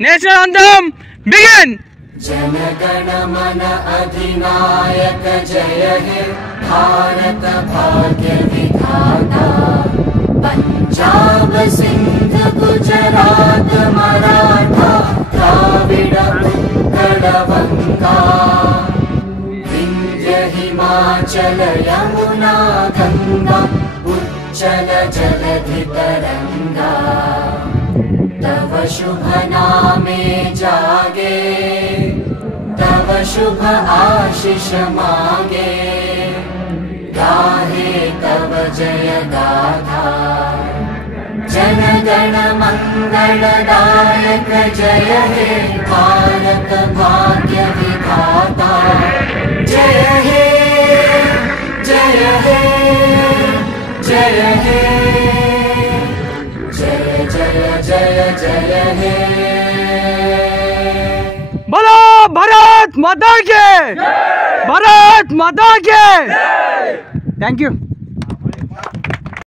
National anthem begin. जनगण मन अधिनायक जय हे भारत भाग्य विधाता। पंजाब सिंध गुजरात मराठा द्राविड़ उत्कल गंगा। विंध्य हिमाचल यमुना गंगा उच्चल जलधि तरंगा। तव शुभ नामे जागे तव शुभ आशीष मांगे। गाहे तव जय गाथा जनगण मंगलदायक जय हे भारत भाग्य विधाता। जय हे जय हे जय हे जय जय जय जय हे। बोलो भारत माता के, भारत माता के। Thank you.